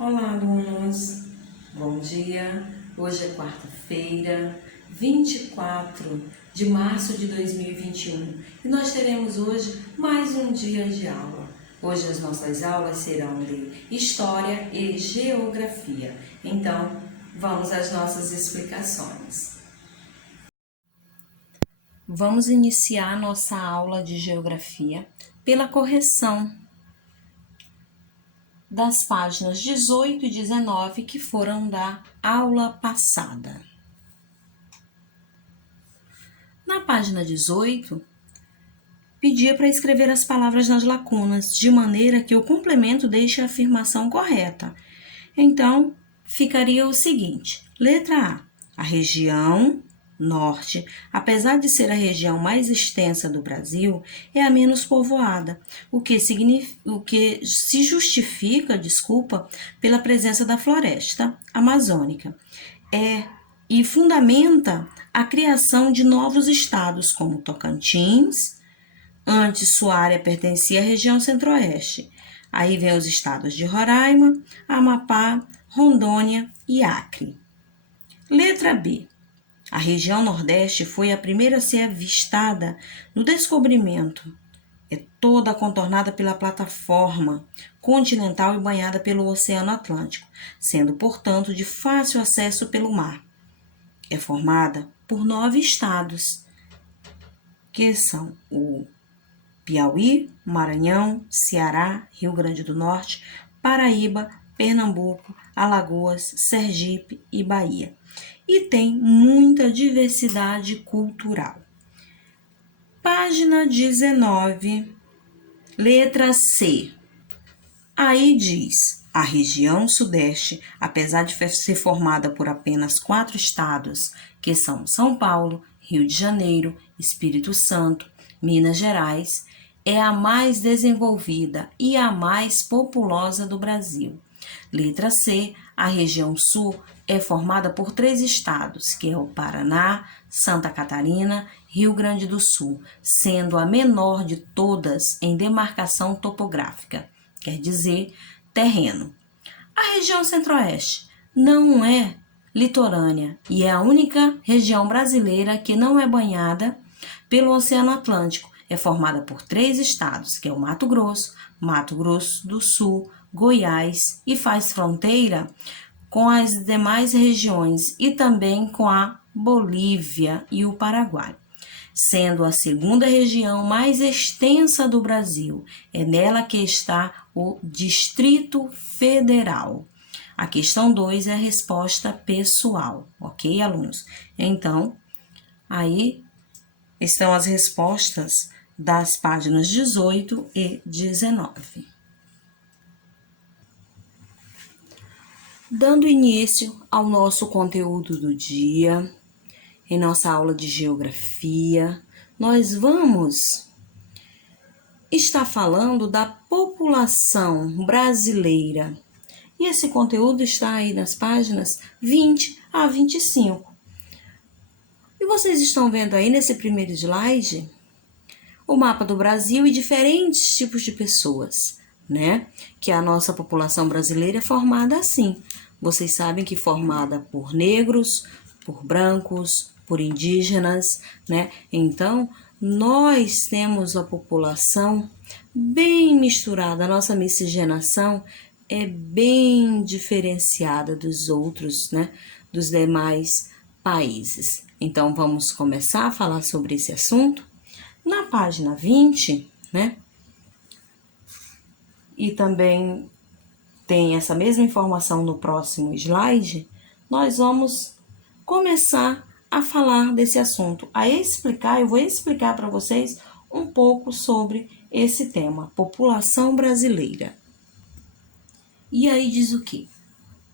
Olá, alunos! Bom dia! Hoje é quarta-feira, 24 de março de 2021 e nós teremos hoje mais um dia de aula. Hoje as nossas aulas serão de História e Geografia. Então, vamos às nossas explicações. Vamos iniciar nossa aula de Geografia pela correção das páginas 18 e 19 que foram da aula passada. Na página 18, pedia para escrever as palavras nas lacunas, de maneira que o complemento deixe a afirmação correta. Então, ficaria o seguinte: letra A região norte, apesar de ser a região mais extensa do Brasil, é a menos povoada, o que se justifica, pela presença da floresta amazônica. E fundamenta a criação de novos estados, como Tocantins. Antes, sua área pertencia à região centro-oeste. Aí vem os estados de Roraima, Amapá, Rondônia e Acre. Letra B. A região Nordeste foi a primeira a ser avistada no descobrimento. É toda contornada pela plataforma continental e banhada pelo Oceano Atlântico, sendo, portanto, de fácil acesso pelo mar. É formada por 9 estados, que são o Piauí, Maranhão, Ceará, Rio Grande do Norte, Paraíba, Pernambuco, Alagoas, Sergipe e Bahia. E tem muita diversidade cultural. Página 19, letra C. Aí diz: a região Sudeste, apesar de ser formada por apenas 4 estados, que são São Paulo, Rio de Janeiro, Espírito Santo, Minas Gerais, é a mais desenvolvida e a mais populosa do Brasil. Letra C. A região Sul é formada por 3 estados, que é o Paraná, Santa Catarina, Rio Grande do Sul, sendo a menor de todas em demarcação topográfica, quer dizer, terreno. A região Centro-Oeste não é litorânea e é a única região brasileira que não é banhada pelo Oceano Atlântico. É formada por 3 estados, que é o Mato Grosso do Sul, Goiás, e faz fronteira com as demais regiões e também com a Bolívia e o Paraguai, sendo a segunda região mais extensa do Brasil. É nela que está o Distrito Federal. A questão 2 é a resposta pessoal, ok, alunos? Então, aí estão as respostas das páginas 18 e 19. Dando início ao nosso conteúdo do dia, em nossa aula de geografia, nós vamos estar falando da população brasileira. E esse conteúdo está aí nas páginas 20 a 25. E vocês estão vendo aí nesse primeiro slide o mapa do Brasil e diferentes tipos de pessoas, né? Que a nossa população brasileira é formada assim. Vocês sabem que é formada por negros, por brancos, por indígenas, né? Então, nós temos a população bem misturada, a nossa miscigenação é bem diferenciada dos outros, né? Dos demais países. Então, vamos começar a falar sobre esse assunto. Na página 20, né? E também tem essa mesma informação no próximo slide, nós vamos começar a falar desse assunto, eu vou explicar para vocês um pouco sobre esse tema, população brasileira. E aí diz o quê?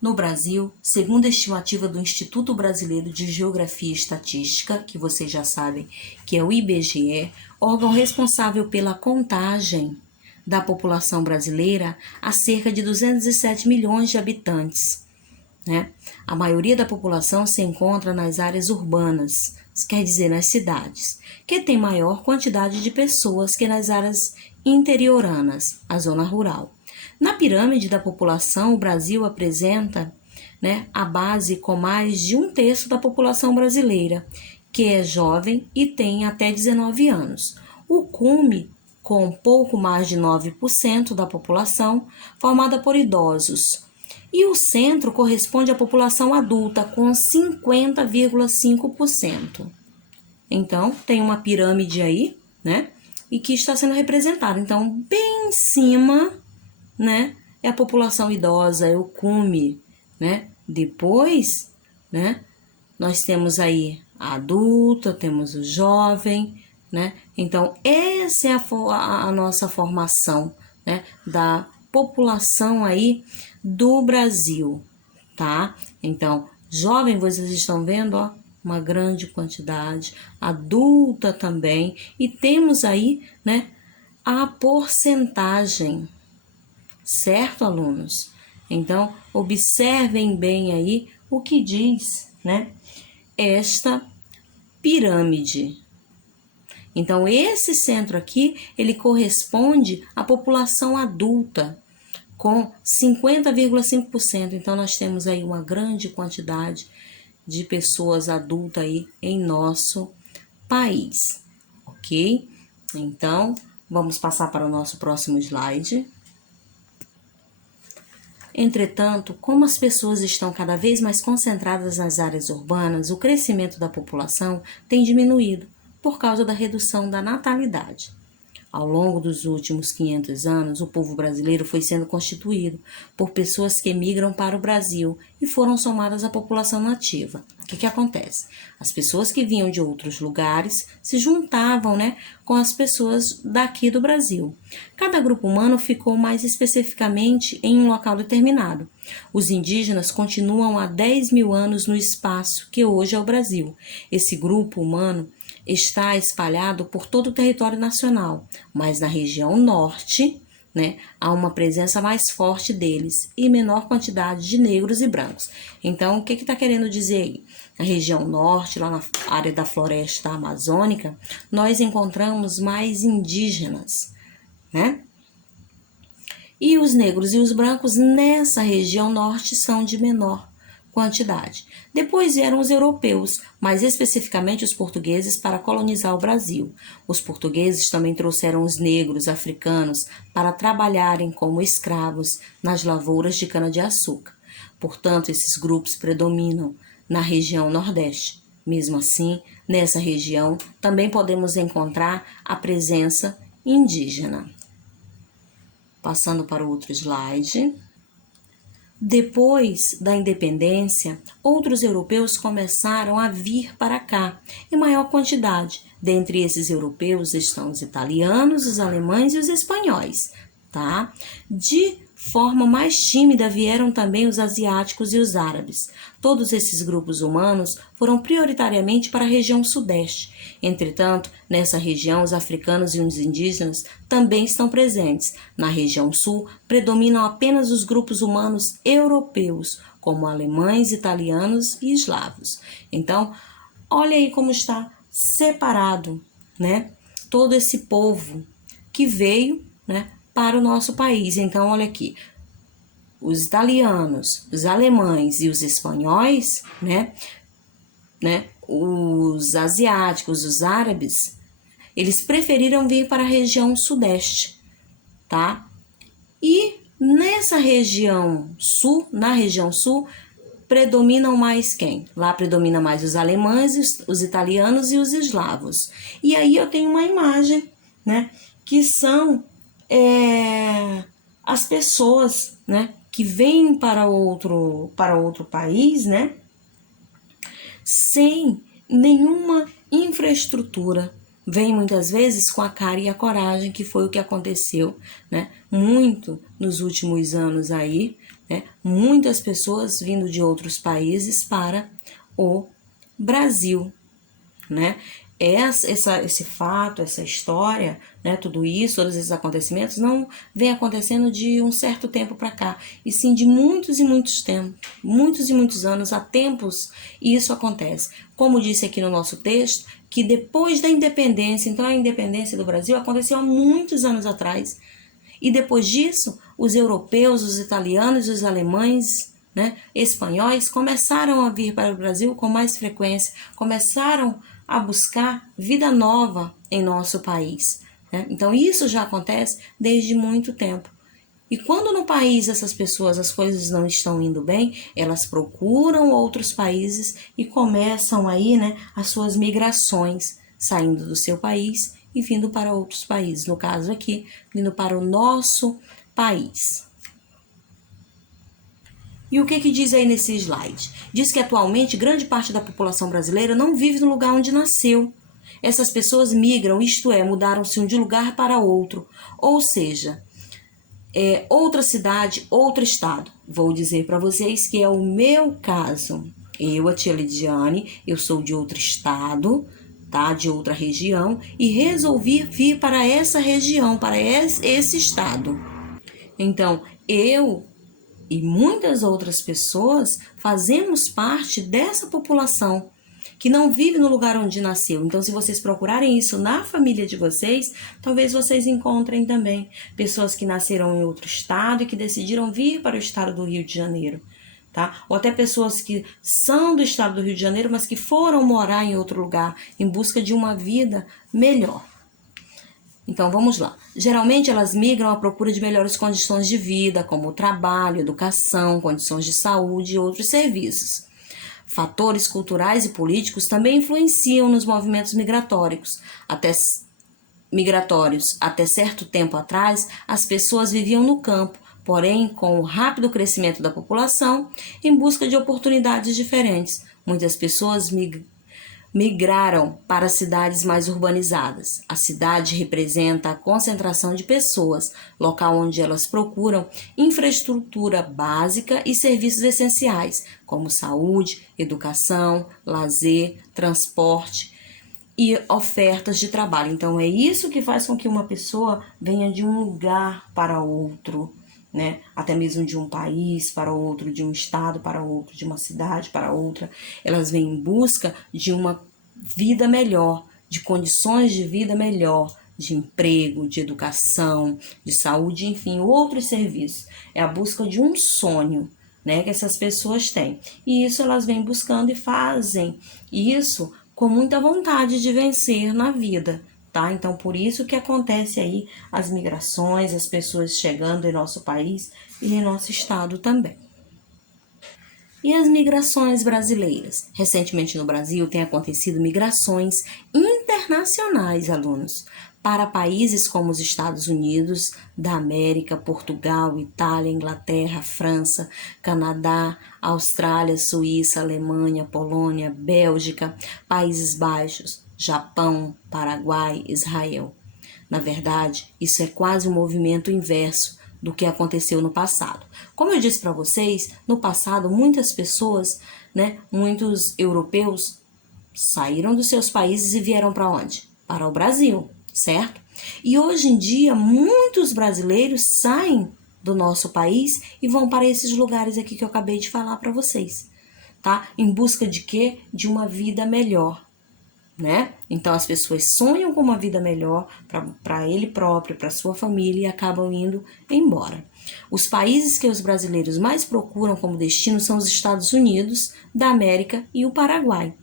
No Brasil, segundo a estimativa do Instituto Brasileiro de Geografia e Estatística, que vocês já sabem que é o IBGE, órgão responsável pela contagem da população brasileira, há cerca de 207 milhões de habitantes, né? A maioria da população se encontra nas áreas urbanas, quer dizer, nas cidades, que tem maior quantidade de pessoas que nas áreas interioranas, a zona rural. Na pirâmide da população, o Brasil apresenta, né, a base com mais de 1/3 da população brasileira, que é jovem e tem até 19 anos. O cume, com pouco mais de 9% da população, formada por idosos. E o centro corresponde à população adulta, com 50,5%. Então, tem uma pirâmide aí, né? E que está sendo representada. Então, bem em cima, né, é a população idosa, é o cume, né? Depois, né, nós temos aí a adulta, temos o jovem, né? Então, essa é a nossa formação, né, da população aí do Brasil, tá? Então, jovem, vocês estão vendo, ó, uma grande quantidade, adulta também, e temos aí, né, a porcentagem, certo, alunos? Então, observem bem aí o que diz, né, esta pirâmide. Então, esse centro aqui, ele corresponde à população adulta, com 50,5%. Então, nós temos aí uma grande quantidade de pessoas adultas aí em nosso país, ok? Então, vamos passar para o nosso próximo slide. Entretanto, como as pessoas estão cada vez mais concentradas nas áreas urbanas, o crescimento da população tem diminuído por causa da redução da natalidade. Ao longo dos últimos 500 anos, o povo brasileiro foi sendo constituído por pessoas que migram para o Brasil e foram somadas à população nativa. O que acontece? As pessoas que vinham de outros lugares se juntavam, né, com as pessoas daqui do Brasil. Cada grupo humano ficou mais especificamente em um local determinado. Os indígenas continuam há 10 mil anos no espaço que hoje é o Brasil. Esse grupo humano está espalhado por todo o território nacional, mas na região norte, né, há uma presença mais forte deles e menor quantidade de negros e brancos. Então, o que está querendo dizer aí? Na região norte, lá na área da floresta amazônica, nós encontramos mais indígenas, né? E os negros e os brancos nessa região norte são de menor quantidade. Depois vieram os europeus, mais especificamente os portugueses, para colonizar o Brasil. Os portugueses também trouxeram os negros africanos para trabalharem como escravos nas lavouras de cana-de-açúcar. Portanto, esses grupos predominam na região nordeste. Mesmo assim, nessa região também podemos encontrar a presença indígena. Passando para o outro slide. Depois da independência, outros europeus começaram a vir para cá, em maior quantidade. Dentre esses europeus estão os italianos, os alemães e os espanhóis, tá? De forma mais tímida vieram também os asiáticos e os árabes. Todos esses grupos humanos foram prioritariamente para a região sudeste. Entretanto, nessa região, os africanos e os indígenas também estão presentes. Na região sul, predominam apenas os grupos humanos europeus, como alemães, italianos e eslavos. Então, olha aí como está separado, né, todo esse povo que veio, né, para o nosso país. Então, olha aqui, os italianos, os alemães e os espanhóis, né, os asiáticos, os árabes, eles preferiram vir para a região sudeste, tá? E nessa região sul, predominam mais quem? Lá predomina mais os alemães, os italianos e os eslavos. E aí eu tenho uma imagem, né, que são as pessoas, né, que vêm para outro país, né, sem nenhuma infraestrutura. Vem muitas vezes com a cara e a coragem, que foi o que aconteceu, né, muito nos últimos anos aí, né, muitas pessoas vindo de outros países para o Brasil, né. Esse fato, essa história, né, tudo isso, todos esses acontecimentos não vem acontecendo de um certo tempo para cá, e sim de muitos e muitos anos, há tempos isso acontece. Como disse aqui no nosso texto, que depois da independência, então a independência do Brasil aconteceu há muitos anos atrás, e depois disso os europeus, os italianos, os alemães, né, espanhóis, começaram a vir para o Brasil com mais frequência, começaram a buscar vida nova em nosso país, né? Então isso já acontece desde muito tempo. E quando no país essas pessoas, as coisas não estão indo bem, elas procuram outros países e começam aí, né, as suas migrações, saindo do seu país e vindo para outros países. No caso aqui, vindo para o nosso país. E o que diz aí nesse slide? Diz que atualmente grande parte da população brasileira não vive no lugar onde nasceu. Essas pessoas migram, isto é, mudaram-se de um lugar para outro. Ou seja, outra cidade, outro estado. Vou dizer para vocês que é o meu caso. Eu, a tia Lidiane, eu sou de outro estado, tá? De outra região, e resolvi vir para essa região, para esse estado. Então, eu e muitas outras pessoas fazemos parte dessa população que não vive no lugar onde nasceu. Então, se vocês procurarem isso na família de vocês, talvez vocês encontrem também pessoas que nasceram em outro estado e que decidiram vir para o estado do Rio de Janeiro, tá? Ou até pessoas que são do estado do Rio de Janeiro, mas que foram morar em outro lugar em busca de uma vida melhor. Então, vamos lá. Geralmente, elas migram à procura de melhores condições de vida, como trabalho, educação, condições de saúde e outros serviços. Fatores culturais e políticos também influenciam nos movimentos migratórios. Até certo tempo atrás, as pessoas viviam no campo, porém, com o rápido crescimento da população, em busca de oportunidades diferentes. Muitas pessoas migraram para cidades mais urbanizadas. A cidade representa a concentração de pessoas, local onde elas procuram infraestrutura básica e serviços essenciais, como saúde, educação, lazer, transporte e ofertas de trabalho. Então, é isso que faz com que uma pessoa venha de um lugar para outro, né? Até mesmo de um país para outro, de um estado para outro, de uma cidade para outra. Elas vêm em busca de uma vida melhor, de condições de vida melhor, de emprego, de educação, de saúde, enfim, outros serviços. É a busca de um sonho, né, que essas pessoas têm. E isso elas vêm buscando e fazem isso com muita vontade de vencer na vida. Tá? Então, por isso que acontece aí as migrações, as pessoas chegando em nosso país e em nosso estado também. E as migrações brasileiras? Recentemente no Brasil tem acontecido migrações internacionais, alunos, para países como os Estados Unidos da América, Portugal, Itália, Inglaterra, França, Canadá, Austrália, Suíça, Alemanha, Polônia, Bélgica, Países Baixos, Japão, Paraguai, Israel. Na verdade, isso é quase um movimento inverso do que aconteceu no passado. Como eu disse para vocês, no passado muitas pessoas, né, muitos europeus saíram dos seus países e vieram para onde? Para o Brasil, certo? E hoje em dia muitos brasileiros saem do nosso país e vão para esses lugares aqui que eu acabei de falar para vocês, tá? Em busca de quê? De uma vida melhor. Né? Então as pessoas sonham com uma vida melhor para ele próprio, para sua família e acabam indo embora. Os países que os brasileiros mais procuram como destino são os Estados Unidos da América e o Paraguai.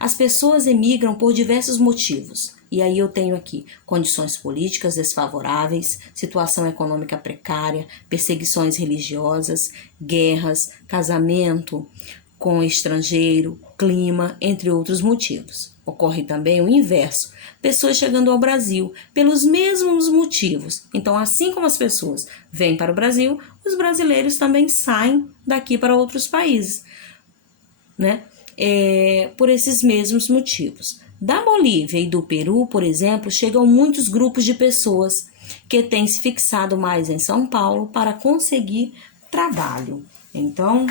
As pessoas emigram por diversos motivos. E aí eu tenho aqui condições políticas desfavoráveis, situação econômica precária, perseguições religiosas, guerras, casamento com estrangeiro, clima, entre outros motivos. Ocorre também o inverso, pessoas chegando ao Brasil pelos mesmos motivos. Então, assim como as pessoas vêm para o Brasil, os brasileiros também saem daqui para outros países, né? Por esses mesmos motivos. Da Bolívia e do Peru, por exemplo, chegam muitos grupos de pessoas que têm se fixado mais em São Paulo para conseguir trabalho. Então,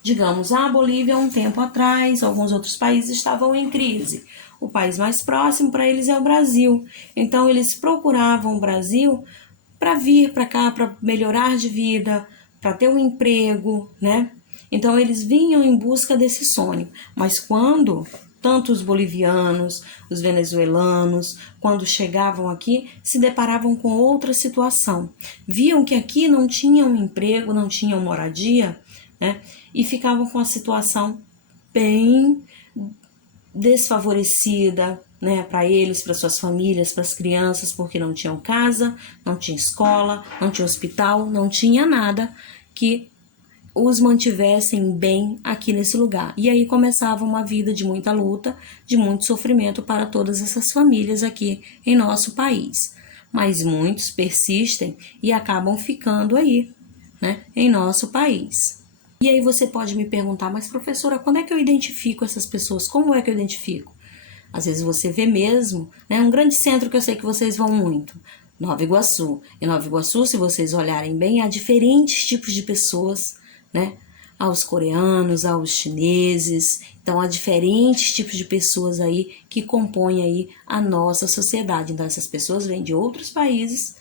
digamos, a Bolívia, um tempo atrás, alguns outros países estavam em crise. O país mais próximo para eles é o Brasil. Então, eles procuravam o Brasil para vir para cá, para melhorar de vida, para ter um emprego, né? Então, eles vinham em busca desse sonho. Mas quando tanto os bolivianos, os venezuelanos, quando chegavam aqui, se deparavam com outra situação. Viam que aqui não tinham emprego, não tinham moradia, né? E ficavam com a situação bem desfavorecida, né, para eles, para suas famílias, para as crianças, porque não tinham casa, não tinha escola, não tinha hospital, não tinha nada que os mantivessem bem aqui nesse lugar. E aí começava uma vida de muita luta, de muito sofrimento para todas essas famílias aqui em nosso país. Mas muitos persistem e acabam ficando aí, né, em nosso país. E aí você pode me perguntar, mas professora, quando é que eu identifico essas pessoas? Como é que eu identifico? Às vezes você vê mesmo, né, um grande centro que eu sei que vocês vão muito, Nova Iguaçu. Em Nova Iguaçu, se vocês olharem bem, há diferentes tipos de pessoas, né? Aos coreanos, aos chineses. Então, há diferentes tipos de pessoas aí que compõem aí a nossa sociedade. Então, essas pessoas vêm de outros países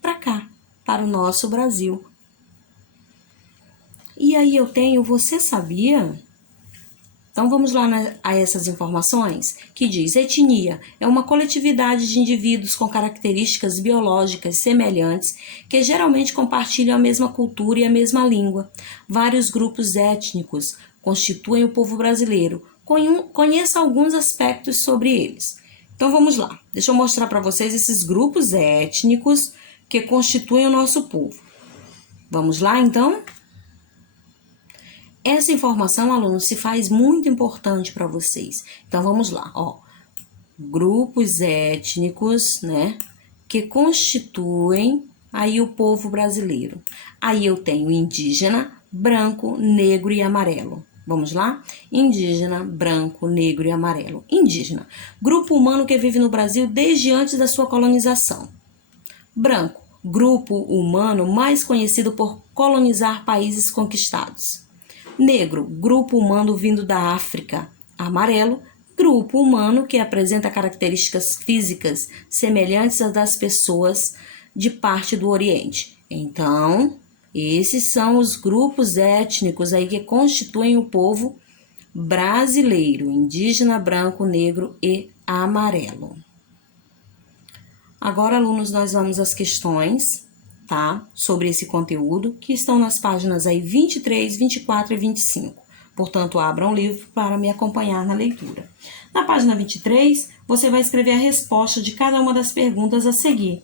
para cá, para o nosso Brasil. E aí você sabia? Então vamos lá a essas informações, que diz: etnia é uma coletividade de indivíduos com características biológicas semelhantes que geralmente compartilham a mesma cultura e a mesma língua. Vários grupos étnicos constituem o povo brasileiro. Conheça alguns aspectos sobre eles. Então vamos lá, deixa eu mostrar para vocês esses grupos étnicos que constituem o nosso povo. Vamos lá então? Essa informação, alunos, se faz muito importante para vocês. Então, vamos lá, ó. Grupos étnicos, né, que constituem aí o povo brasileiro. Aí eu tenho indígena, branco, negro e amarelo. Vamos lá? Indígena, branco, negro e amarelo. Indígena, grupo humano que vive no Brasil desde antes da sua colonização. Branco, grupo humano mais conhecido por colonizar países conquistados. Negro, grupo humano vindo da África. Amarelo, grupo humano que apresenta características físicas semelhantes às das pessoas de parte do Oriente. Então, esses são os grupos étnicos aí que constituem o povo brasileiro: indígena, branco, negro e amarelo. Agora, alunos, nós vamos às questões, tá? Sobre esse conteúdo, que estão nas páginas aí 23, 24 e 25. Portanto, abra um livro para me acompanhar na leitura. Na página 23, você vai escrever a resposta de cada uma das perguntas a seguir.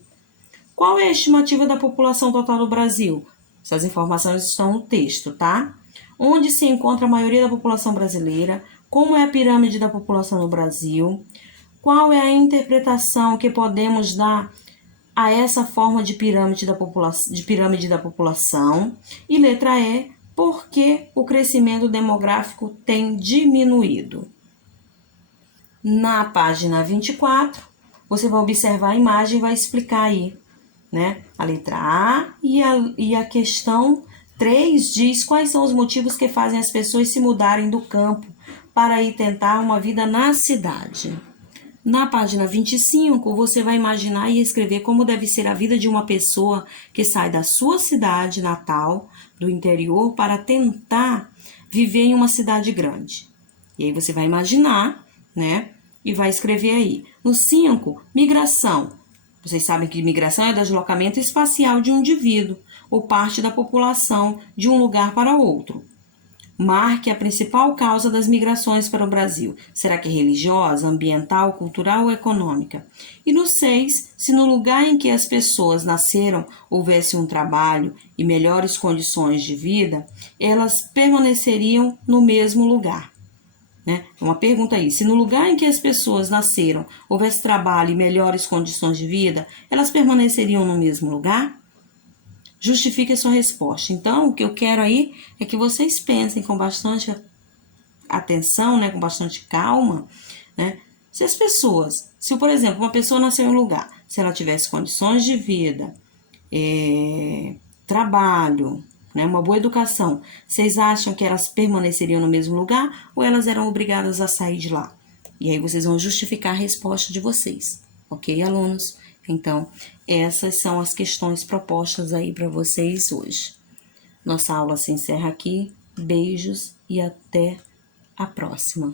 Qual é a estimativa da população total do Brasil? Essas informações estão no texto, tá? Onde se encontra a maioria da população brasileira? Como é a pirâmide da população no Brasil? Qual é a interpretação que podemos dar a essa forma de pirâmide da população? E letra E, por que o crescimento demográfico tem diminuído? Na página 24, você vai observar a imagem e vai explicar aí, né? A letra A e a questão 3 diz quais são os motivos que fazem as pessoas se mudarem do campo para ir tentar uma vida na cidade. Na página 25, você vai imaginar e escrever como deve ser a vida de uma pessoa que sai da sua cidade natal, do interior, para tentar viver em uma cidade grande. E aí você vai imaginar, né? E vai escrever aí. No 5, migração. Vocês sabem que migração é o deslocamento espacial de um indivíduo ou parte da população de um lugar para outro. Marque a principal causa das migrações para o Brasil. Será que é religiosa, ambiental, cultural ou econômica? E no 6, se no lugar em que as pessoas nasceram houvesse um trabalho e melhores condições de vida, elas permaneceriam no mesmo lugar. Né? Uma pergunta aí, se no lugar em que as pessoas nasceram houvesse trabalho e melhores condições de vida, elas permaneceriam no mesmo lugar? Justifique a sua resposta. Então, o que eu quero aí é que vocês pensem com bastante atenção, né, com bastante calma, né? Se, por exemplo, uma pessoa nasceu em um lugar, se ela tivesse condições de vida, trabalho, né, uma boa educação, vocês acham que elas permaneceriam no mesmo lugar ou elas eram obrigadas a sair de lá? E aí vocês vão justificar a resposta de vocês, ok, alunos? Então, essas são as questões propostas aí para vocês hoje. Nossa aula se encerra aqui. Beijos e até a próxima.